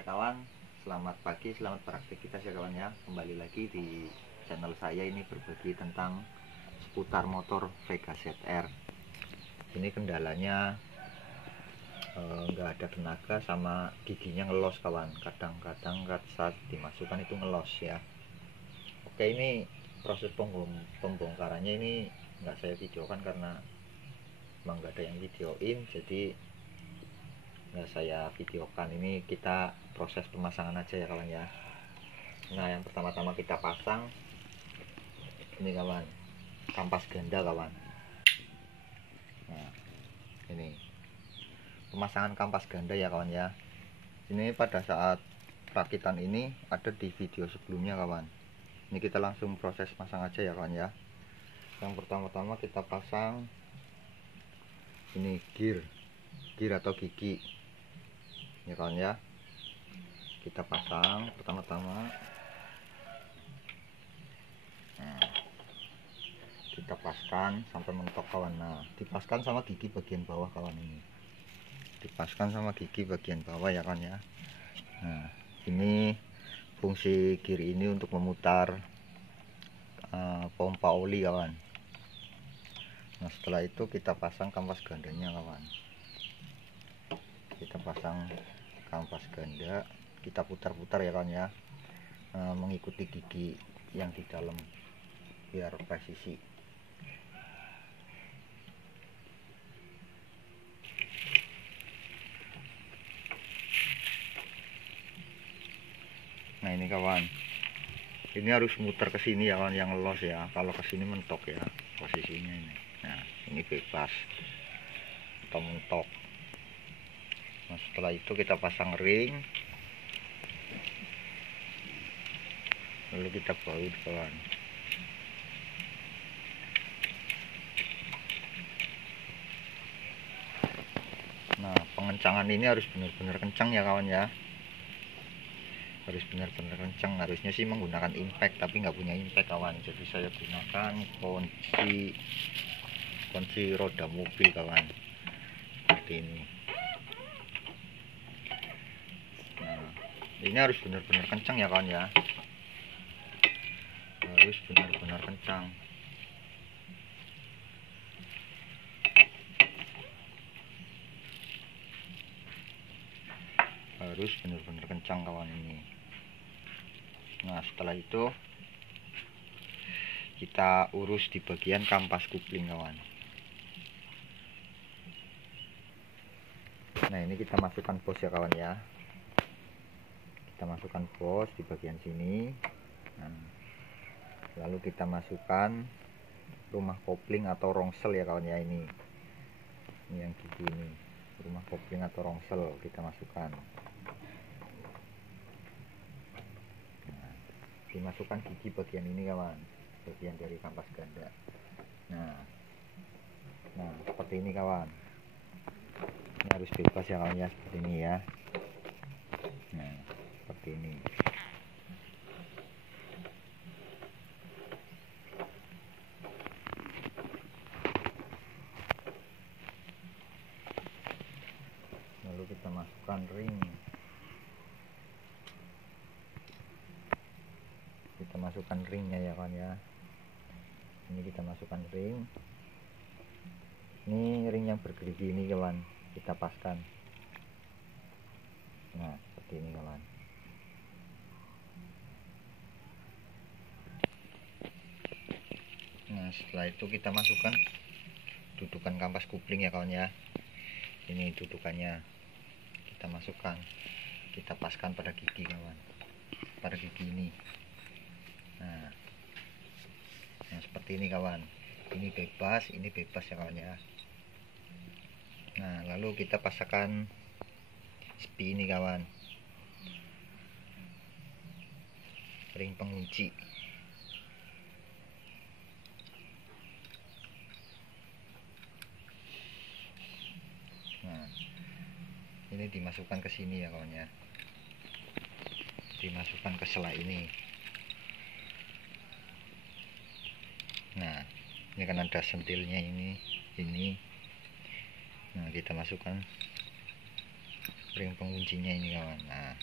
Oke kawan, selamat pagi, selamat beraktivitas ya kawan ya. Kembali lagi di channel saya, ini berbagi tentang seputar motor Vega ZR. Ini kendalanya nggak ada tenaga sama giginya ngelos kawan. Kadang-kadang saat dimasukkan itu ngelos ya. Oke, ini proses pembongkarannya ini nggak saya videokan karena memang nggak ada yang videoin, jadi nggak saya videokan. Ini kita proses pemasangan aja ya kawan ya. Nah, yang pertama-tama kita pasang ini kawan, kampas ganda kawan. Nah, ini pemasangan kampas ganda ya kawan ya. Ini pada saat rakitan ini ada di video sebelumnya kawan. Ini kita langsung proses pasang aja ya kawan ya. Yang pertama-tama kita pasang ini gear atau gigi ya kawan ya. Kita pasang pertama-tama, nah, kita paskan sampai mentok kawan. Nah, dipaskan sama gigi bagian bawah kawan, ini dipaskan sama gigi bagian bawah ya kawan ya. Nah, ini fungsi gear ini untuk memutar pompa oli kawan. Nah, setelah itu kita pasang kampas gandanya kawan. Kita pasang kampas ganda, kita putar-putar ya kawan ya, mengikuti gigi yang di dalam biar presisi. Nah, ini kawan, ini harus muter ke sini ya kawan, yang los ya. Kalau ke sini mentok ya posisinya ini. Nah, ini bebas atau mentok. Nah, setelah itu kita pasang ring, lalu kita baut kawan. Nah, pengencangan ini harus benar-benar kencang ya kawan ya, harus benar-benar kencang. Harusnya sih menggunakan impact, tapi nggak punya impact kawan, jadi saya gunakan kunci roda mobil kawan, seperti ini. Nah, ini harus benar-benar kencang ya kawan ya, harus benar-benar kencang. Harus benar-benar kencang kawan ini. Nah, setelah itu kita urus di bagian kampas kupling kawan. Nah, ini kita masukkan bos ya kawan ya. Kita masukkan bos di bagian sini. Nah, lalu kita masukkan rumah kopling atau rongsel ya kawan ya. Ini yang gigi ini, rumah kopling atau rongsel kita masukkan. Nah, dimasukkan gigi bagian ini kawan, bagian dari kampas ganda. Nah, seperti ini kawan. Ini harus bebas ya kawan ya, seperti ini ya. Nah, seperti ini. Lalu kita masukkan ring. Kita masukkan ringnya ya kawan ya. Ini kita masukkan ring. Ini ring yang bergerigi ini kawan, kita paskan. Nah, seperti ini kawan. Nah, setelah itu kita masukkan dudukan kampas kupling ya kawan ya. Ini dudukannya kita masukkan, kita paskan pada gigi kawan, pada gigi ini. Nah, seperti ini kawan. Ini bebas ya kawan ya. Nah, lalu kita pasangkan spi ini kawan, ring pengunci. Nah, ini dimasukkan ke sini ya kawan ya, dimasukkan ke sela ini. Nah, ini kan ada sentilnya ini. Nah, kita masukkan ring penguncinya ini kawan. Nah,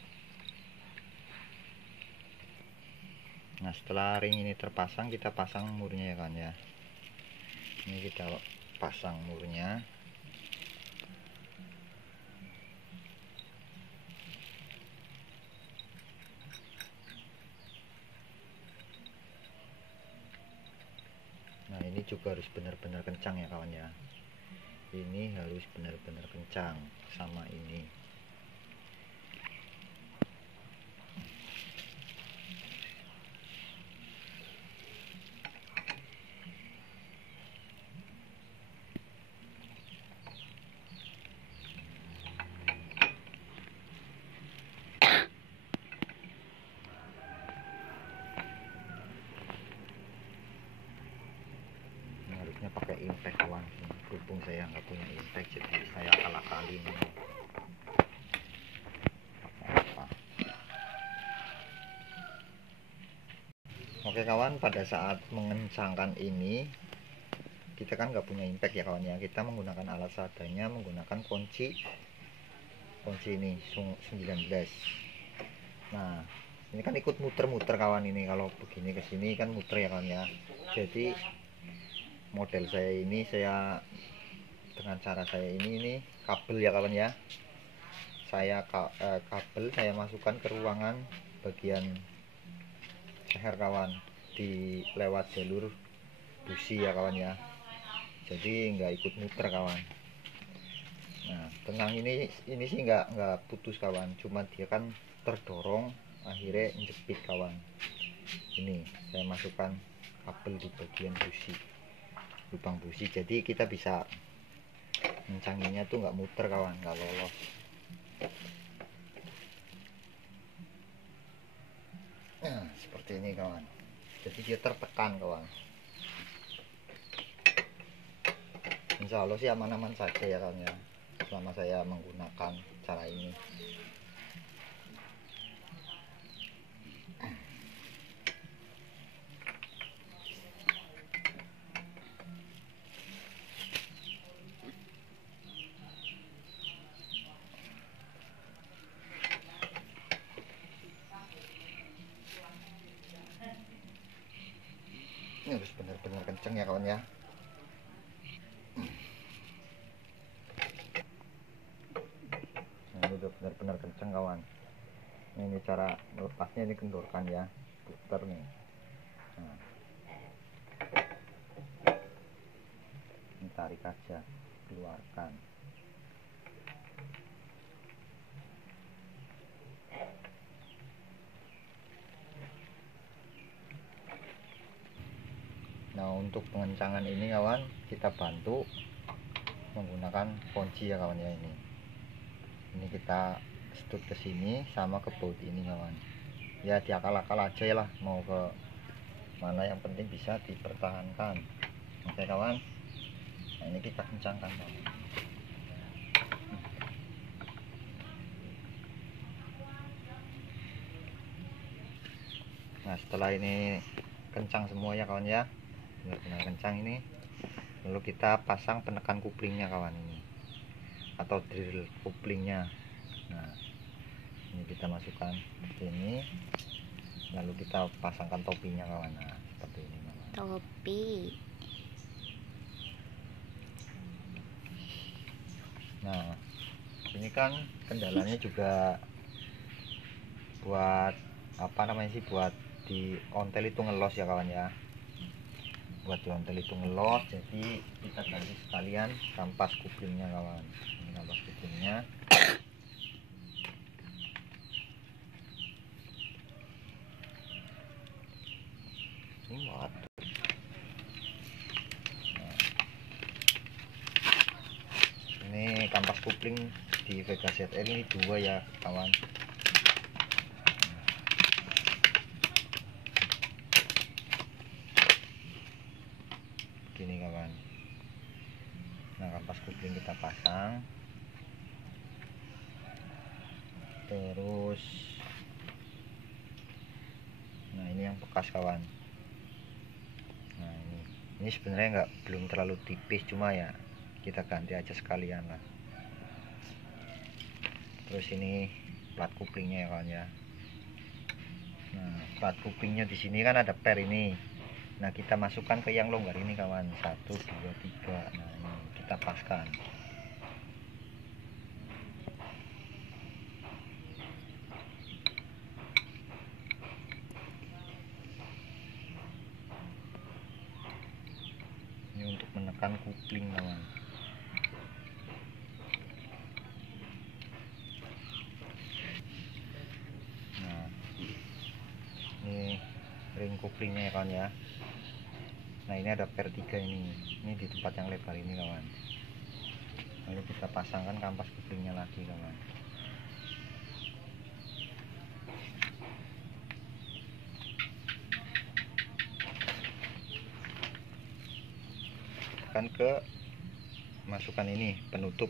Nah setelah ring ini terpasang, kita pasang murnya ya kawan ya. Ini kita pasang murnya. Nah ini juga harus benar-benar kencang ya kawan ya. Ini harus benar-benar kencang sama ini. Harusnya pakai impact kawan, berhubung saya nggak punya impact jadi saya akal-akalin apa. Oke kawan, pada saat mengencangkan ini kita kan nggak punya impact ya kawan ya, kita menggunakan alat seadanya, menggunakan kunci ini 19. Nah ini kan ikut muter-muter kawan, ini kalau begini ke sini kan muter ya kawan ya. Jadi model saya ini, saya dengan cara saya ini kabel ya kawan ya, saya kabel saya masukkan ke ruangan bagian leher kawan, di lewat jalur busi ya kawan ya, jadi nggak ikut muter kawan. Nah tenang, ini sih nggak putus kawan, cuma dia kan terdorong akhirnya jepit kawan. Ini saya masukkan kabel di bagian busi, lubang busi, jadi kita bisa mencanginya tuh nggak muter kawan, nggak lolos. Nah seperti ini kawan, jadi dia tertekan kawan. Insya Allah sih aman-aman saja ya kawan ya, selama saya menggunakan cara ini. Ini harus benar-benar kenceng ya kawan ya. Nah ini udah benar-benar kenceng kawan. Ini cara melepasnya, ini kendorkan ya, puter nih. Nah, ini tarik aja, keluarkan. Nah untuk pengencangan ini kawan, kita bantu menggunakan kunci ya kawan ya. Ini kita stud ke sini sama ke baut ini kawan. Ya diakal-akal aja ya lah, mau ke mana, yang penting bisa dipertahankan. Oke kawan. Nah ini kita kencangkan kawan. Nah setelah ini kencang semua ya kawan ya, benar-benar kencang ini, lalu kita pasang penekan kuplingnya kawan, ini atau drill kuplingnya. Nah ini kita masukkan sini, lalu kita pasangkan topinya kawan. Nah seperti ini kawan. Topi. Nah ini kan kendalanya juga buat apa namanya sih, buat di ontel itu ngelos ya kawan ya, buat di ontel itu ngelos, jadi kita ganti sekalian kampas kuplingnya kawan. Ini kampas kuplingnya. Ini waduh. Nah, ini kampas kupling di Vega ZR ini 2 ya kawan. Gini kawan. Nah kampas kupling kita pasang, terus nah ini yang bekas kawan. Nah ini sebenarnya belum terlalu tipis, cuma ya kita ganti aja sekalian lah. Terus ini plat kuplingnya ya kawan ya. Nah, plat kupingnya di sini kan ada per ini. Nah, kita masukkan ke yang longgar ini kawan. 1 2 3. Nah, ini kita paskan. Ini untuk menekan kupling kawan. Nah, ini ring kuplingnya ya kawan ya. Nah, ini ada per 3 ini di tempat yang lebar ini kawan. Lalu kita pasangkan kampas kuplingnya lagi kawan. Tekan ke masukkan ini penutup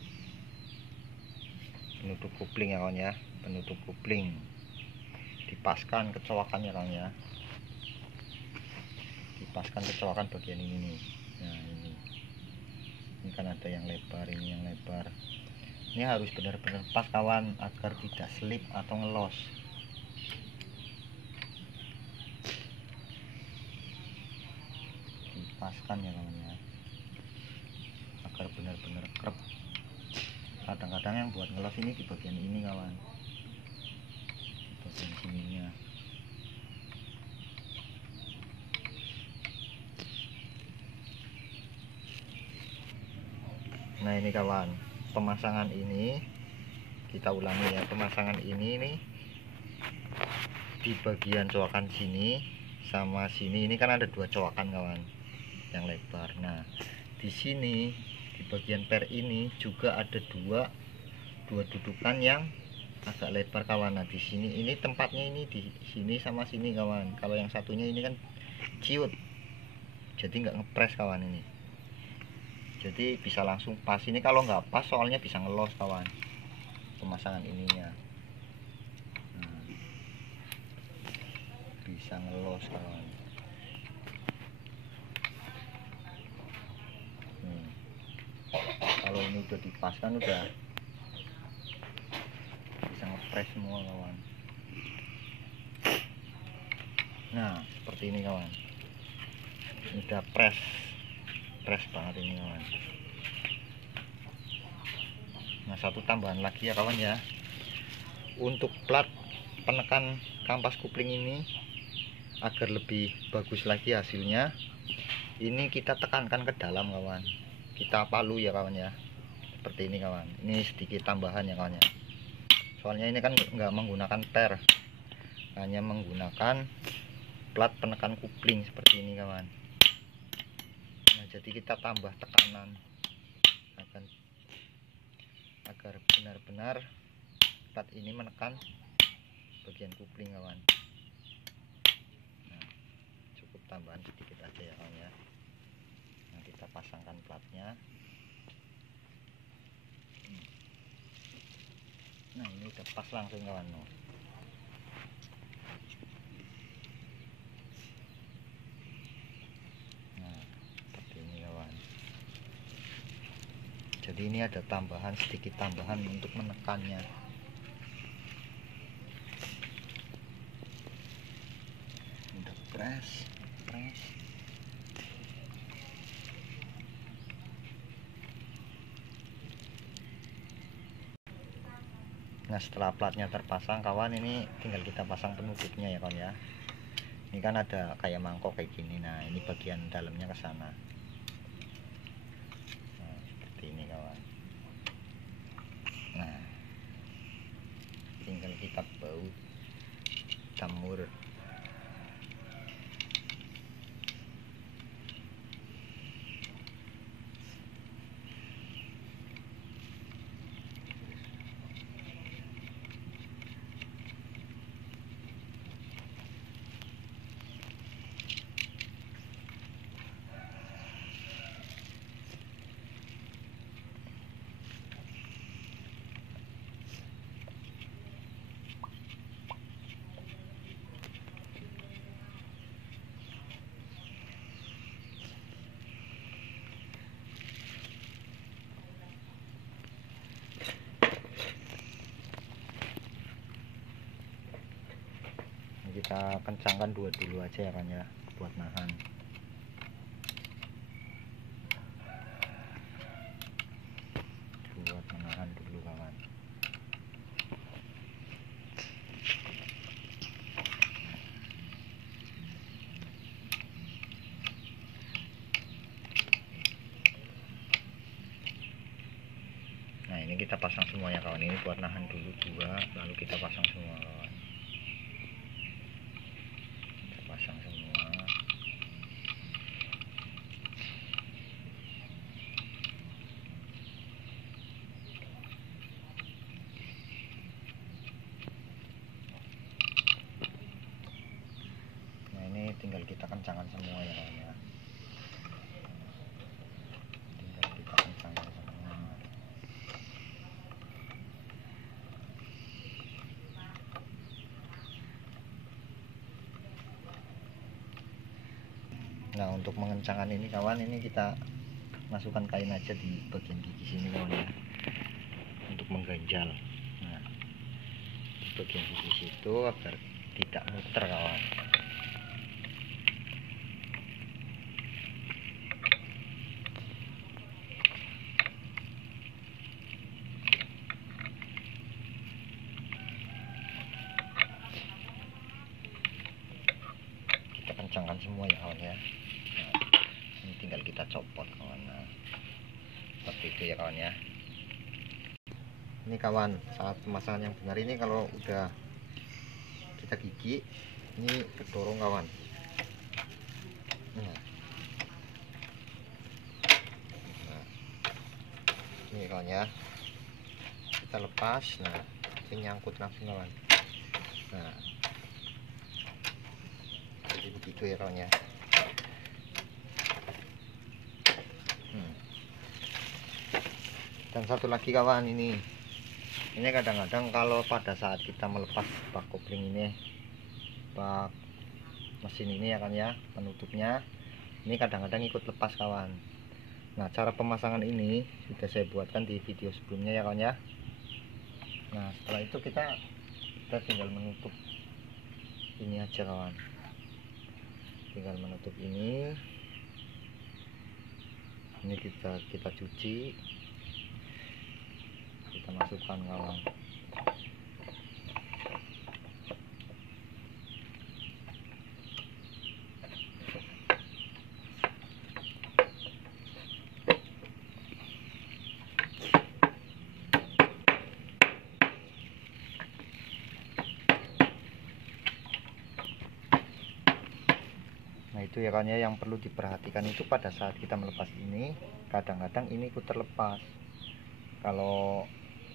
kupling ya kawan ya, penutup kupling dipaskan kecoakannya kawan ya, dipaskan kecoakan bagian ini nih. Nah, ini kan ada yang lebar, ini yang lebar. Ini harus benar-benar pas kawan agar tidak slip atau ngelos. Dipaskan ya kawan ya, agar benar-benar krep. Kadang-kadang yang buat ngelos ini di bagian ini kawan, di bagian sininya. Nah, ini kawan, pemasangan ini kita ulangi ya. Pemasangan ini nih di bagian coakan sini sama sini, ini kan ada 2 coakan kawan yang lebar. Nah, di sini di bagian per ini juga ada dua dudukan yang agak lebar kawan. Nah, di sini ini tempatnya ini di sini sama sini kawan. Kalau yang satunya ini kan ciut, jadi nggak ngepres kawan ini. Jadi bisa langsung pas. Ini kalau nggak pas soalnya bisa ngelos kawan pemasangan ininya. Nah, bisa ngelos kawan. Kalau ini udah dipaskan udah bisa ngepres semua kawan. Nah, seperti ini kawan. Ini udah press banget ini kawan. Nah, satu tambahan lagi ya kawan ya, untuk plat penekan kampas kupling ini agar lebih bagus lagi hasilnya, ini kita tekankan ke dalam kawan, kita palu ya kawan ya, seperti ini kawan. Ini sedikit tambahan ya kawan ya, soalnya ini kan nggak menggunakan per, hanya menggunakan plat penekan kupling seperti ini kawan. Nah, jadi kita tambah tekanan agar benar-benar plat ini menekan bagian kupling kawan. Nah, cukup tambahan sedikit aja ya kawan ya. Nah, kita pasangkan platnya. Nah, ini udah pas langsung kawan. Nah, seperti ini kawan. Jadi ini ada tambahan, sedikit tambahan untuk menekannya. Udah press. Nah, setelah platnya terpasang kawan, ini tinggal kita pasang penutupnya ya kawan ya. Ini kan ada kayak mangkok kayak gini. Nah, ini bagian dalamnya ke sana. Nah, seperti ini kawan. Nah, tinggal kita baut, jamur. kita kencangkan dua dulu aja ya kan ya, buat nahan. Buat menahan dulu kawan. Nah ini kita pasang semuanya kawan, ini buat nahan dulu dua, lalu kita pasang semua kawan. Kita pasang semua. Nah ini tinggal kita kencangkan semua ya kawan ya. Tinggal kita kencangkan semua. Nah untuk mengencangkan ini kawan, ini kita masukkan kain aja di bagian gigi sini kawan ya, untuk mengganjal. Nah di bagian gigi situ agar tidak muter kawan. Kita kencangkan semua ya kawan ya. Ini tinggal kita copot kawan. Nah, seperti itu ya kawan ya. Ini kawan, saat pemasangan yang benar ini kalau udah kita gigi, ini terdorong kawan. Nah, ini kawan ya, kita lepas. Nah ini nyangkut langsung kawan. Nah jadi begitu ya kawan ya. Dan satu lagi kawan, ini kadang-kadang kalau pada saat kita melepas bak kopling ini, bak mesin ini ya kan ya, penutupnya ini kadang-kadang ikut lepas kawan. Nah cara pemasangan ini sudah saya buatkan di video sebelumnya ya kawan ya. Nah setelah itu kita tinggal menutup ini aja kawan, tinggal menutup ini kita cuci, kita masukkan kawan. Nah itu ya kawan ya, yang perlu diperhatikan itu pada saat kita melepas ini, kadang-kadang ini ikut terlepas. Kalau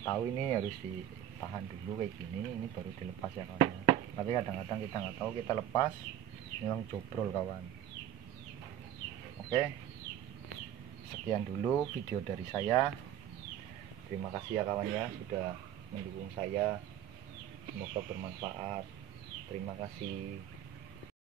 tahu ini harus ditahan dulu kayak gini, ini baru dilepas ya kawan ya. Tapi kadang-kadang kita nggak tahu, kita lepas memang jobrol kawan. Oke, sekian dulu video dari saya. Terima kasih ya kawan ya, sudah mendukung saya. Semoga bermanfaat. Terima kasih.